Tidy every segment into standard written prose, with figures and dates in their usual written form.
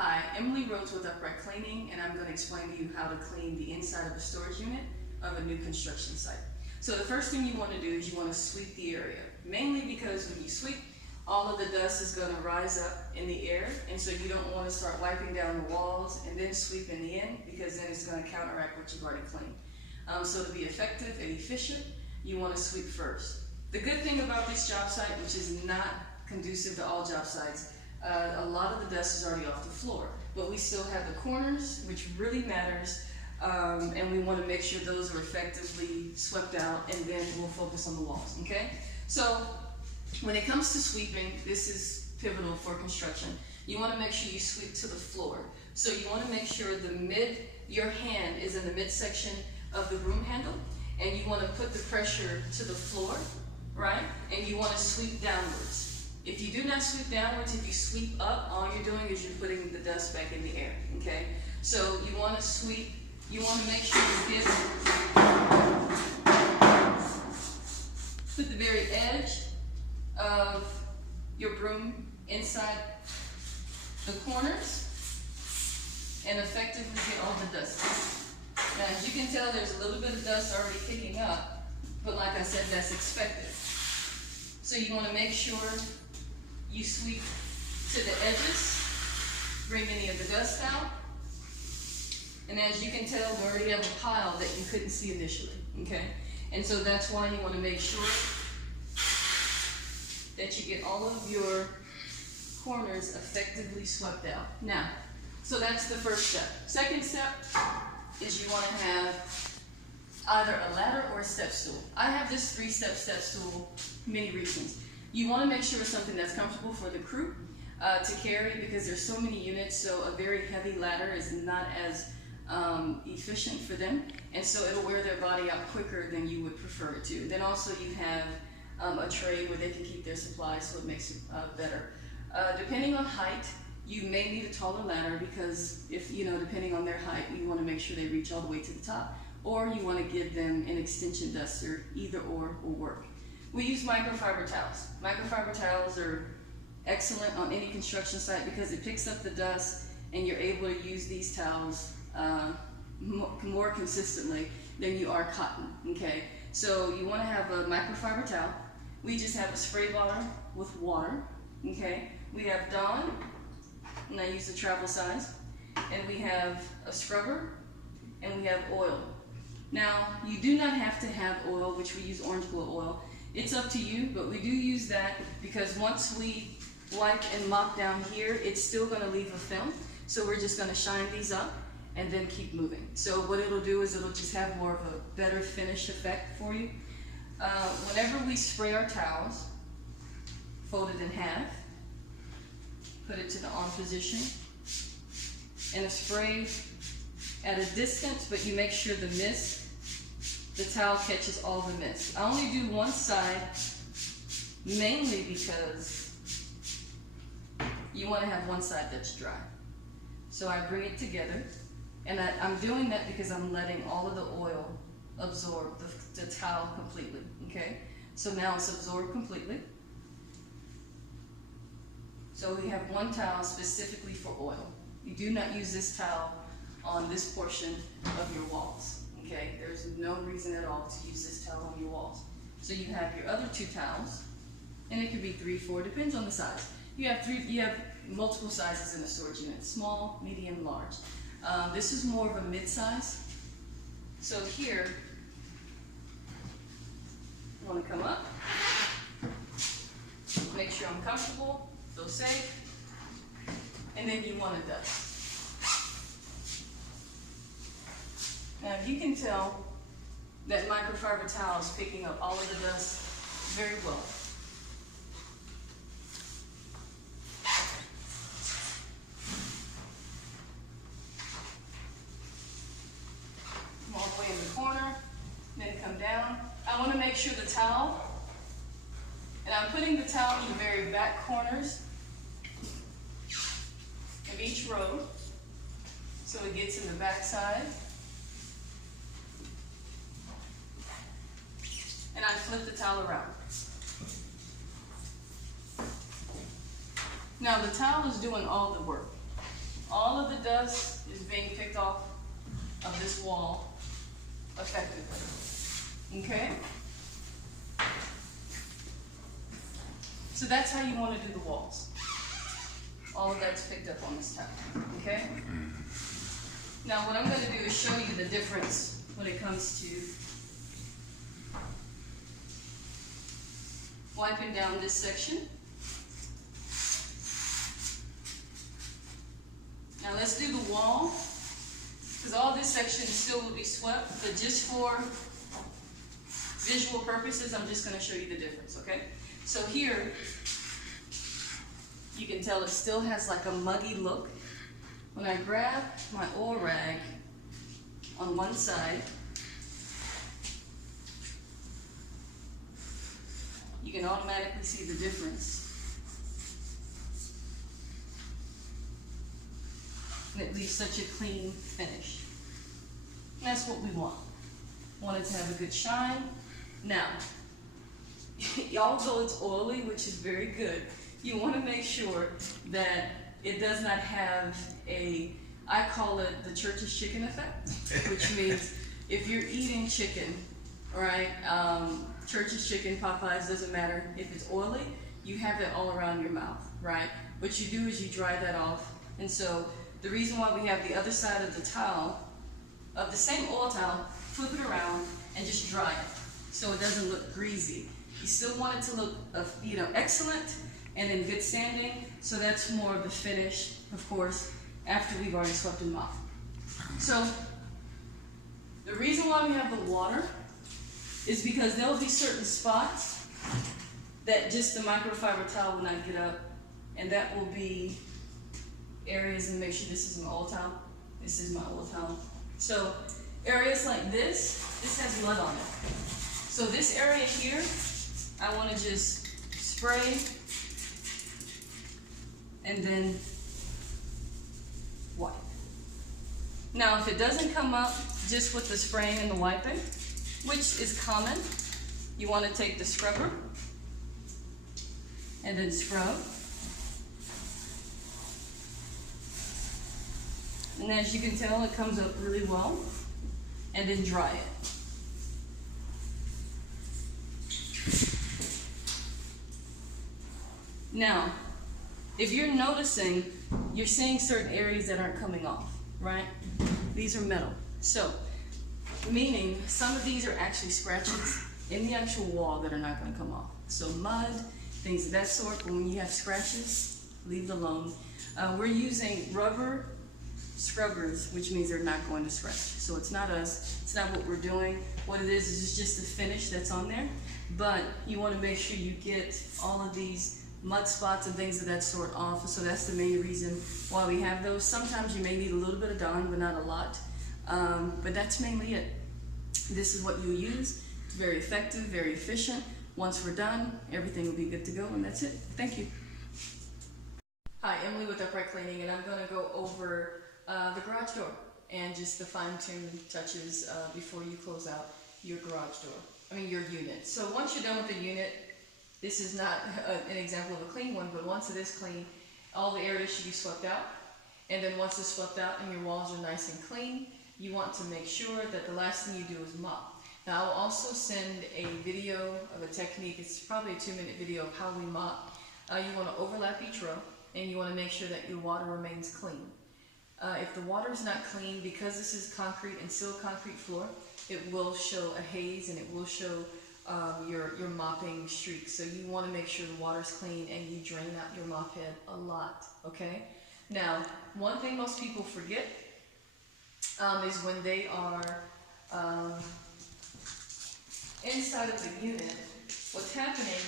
Hi, Emily Rhodes with Upright Cleaning, and I'm going to explain to you how to clean the inside of a storage unit of a new construction site. So the first thing you want to do is you want to sweep the area, mainly because when you sweep, all of the dust is going to rise up in the air, and so you don't want to start wiping down the walls and then sweep in the end, because then it's going to counteract what you've already cleaned. So to be effective and efficient, you want to sweep first. The good thing about this job site, which is not conducive to all job sites, a lot of the dust is already off the floor, but we still have the corners, which really matters, and we want to make sure those are effectively swept out, and then we'll focus on the walls, okay? So when it comes to sweeping, this is pivotal for construction. You want to make sure you sweep to the floor. So you want to make sure your hand is in the midsection of the broom handle, and you want to put the pressure to the floor, right? And you want to sweep downwards. If you do not sweep downwards, if you sweep up, all you're doing is you're putting the dust back in the air, okay? So you want to sweep, you want to make sure you put the very edge of your broom inside the corners and effectively get all the dust. Now, as you can tell, there's a little bit of dust already picking up, but like I said, that's expected. So you want to make sure you sweep to the edges, bring any of the dust out, and as you can tell, we already have a pile that you couldn't see initially, okay? And so that's why you want to make sure that you get all of your corners effectively swept out. Now, so that's the first step. Second step is you want to have either a ladder or a step stool. I have this 3-step step stool, many reasons. You want to make sure it's something that's comfortable for the crew to carry, because there's so many units, so a very heavy ladder is not as efficient for them, and so it'll wear their body out quicker than you would prefer it to. Then also you have a tray where they can keep their supplies, so it makes it better. Depending on height, you may need a taller ladder, because if, depending on their height, you want to make sure they reach all the way to the top, or you want to give them an extension duster. Either or will work. We use microfiber towels. Microfiber towels are excellent on any construction site because it picks up the dust, and you're able to use these towels more consistently than you are cotton, okay? So you want to have a microfiber towel. We just have a spray bottle with water, okay? We have Dawn, and I use the travel size, and we have a scrubber, and we have oil. Now, you do not have to have oil, which we use orange glow oil. It's up to you, but we do use that because once we wipe and mop down here, it's still going to leave a film. So we're just going to shine these up and then keep moving. So what it'll do is it'll just have more of a better finish effect for you. Whenever we spray our towels, fold it in half, put it to the on position, and spray at a distance, but you make sure the towel catches all the mist. I only do one side, mainly because you want to have one side that's dry. So I bring it together, and I'm doing that because I'm letting all of the oil absorb the towel completely, okay? So now it's absorbed completely. So we have one towel specifically for oil. You do not use this towel on this portion of your walls, okay? There's no reason at all to use this towel on your walls. So you have your other 2 towels, and it could be 3, 4, depends on the size. You have multiple sizes in a storage unit: small, medium, large. This is more of a mid-size. So here, you want to come up, make sure I'm comfortable, feel safe, and then you want to dust. Now you can tell that microfiber towel is picking up all of the dust very well. Come all the way in the corner, then come down. I want to make sure the towel, and I'm putting the towel in the very back corners of each row, so it gets in the back side. And I flip the towel around. Now the towel is doing all the work. all of the dust is being picked off of this wall effectively. Okay? So that's how you want to do the walls. All of that's picked up on this tile. Okay? Now what I'm going to do is show you the difference when it comes to wiping down this section. Now let's do the wall, because all this section still will be swept, but just for visual purposes, I'm just going to show you the difference, okay? So here, you can tell it still has like a muggy look. When I grab my oil rag on one side, you can automatically see the difference. And it leaves such a clean finish. And that's what we want. Want it to have a good shine. Now, although it's oily, which is very good, you want to make sure that it does not have I call it the church's chicken effect, which means if you're eating chicken, right, church's chicken, Popeyes, doesn't matter, if it's oily, you have that all around your mouth, right? What you do is you dry that off. And so the reason why we have the other side of the towel, of the same oil towel, flip it around and just dry it so it doesn't look greasy. You still want it to look, excellent and in good standing, so that's more of the finish, of course, after we've already swept and mopped. So the reason why we have the water is because there will be certain spots that just the microfiber towel will not get up, and that will be areas, and make sure this is my old towel. This is my old towel. So areas like this has mud on it. So this area here, I want to just spray and then wipe. Now if it doesn't come up just with the spraying and the wiping, which is common, you want to take the scrubber and then scrub. And as you can tell, it comes up really well. And then dry it. Now, if you're noticing, you're seeing certain areas that aren't coming off, right? These are metal. So, meaning some of these are actually scratches in the actual wall that are not going to come off. So mud, things of that sort, but when you have scratches, leave it alone. We're using rubber scrubbers, which means they're not going to scratch. So it's not us, it's not what we're doing. What it is just the finish that's on there. But you want to make sure you get all of these mud spots and things of that sort off. So that's the main reason why we have those. Sometimes you may need a little bit of Dawn, but not a lot. But that's mainly it. This is what you use. It's very effective, very efficient. Once we're done, everything will be good to go, and that's it. Thank you. Hi, Emily with Upright Cleaning, and I'm going to go over the garage door and just the fine-tuned touches before you close out your garage door, your unit. So once you're done with the unit, this is not an example of a clean one, but once it is clean, all the areas should be swept out. And then once it's swept out and your walls are nice and clean, you want to make sure that the last thing you do is mop. Now I'll also send a video of a technique. It's probably a 2-minute video of how we mop. You want to overlap each row, and you want to make sure that your water remains clean. If the water is not clean, because this is concrete and still concrete floor, it will show a haze and it will show your mopping streaks. So you want to make sure the water's clean and you drain out your mop head a lot, okay? Now, one thing most people forget is when they are inside of the unit, what's happening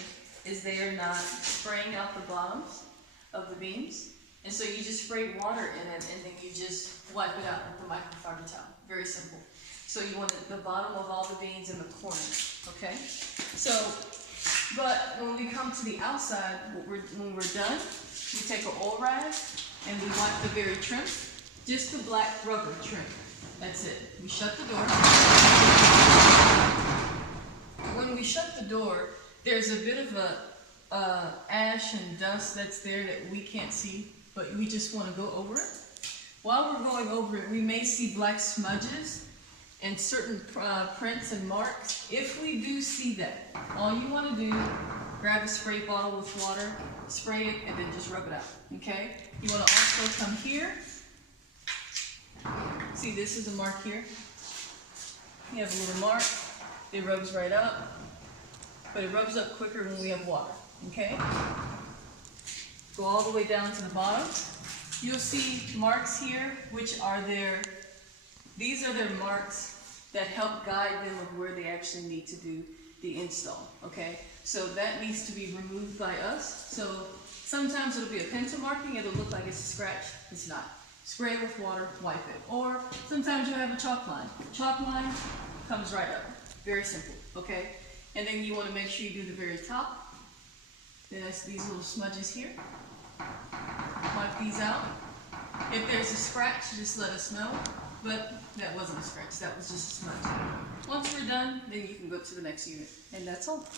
is they are not spraying out the bottoms of the beams. And so you just spray water in it and then you just wipe it out with the microfiber towel. Very simple. So you want the bottom of all the beans in the corner, okay? So, but when we come to the outside, when we're done, we take an oil rag and we wipe the very trim, just the black rubber trim. That's it. We shut the door. When we shut the door, there's a bit of a ash and dust that's there that we can't see, but we just want to go over it. While we're going over it, we may see black smudges and certain prints and marks. If we do see that, all you want to do, grab a spray bottle with water, spray it, and then just rub it out, okay? You want to also come here. See, this is a mark here. You have a little mark. It rubs right up, but it rubs up quicker when we have water, okay? Go all the way down to the bottom. You'll see marks here, which are these are their marks that help guide them of where they actually need to do the install, okay? So that needs to be removed by us. So sometimes it'll be a pencil marking, it'll look like it's a scratch, it's not. Spray it with water, wipe it. Or sometimes you'll have a chalk line. Chalk line comes right up, very simple, okay? And then you want to make sure you do the very top. Then that's these little smudges here. Wipe these out. If there's a scratch, just let us know. But that wasn't a scratch, that was just a smudge. Once we're done, then you can go to the next unit. And that's all.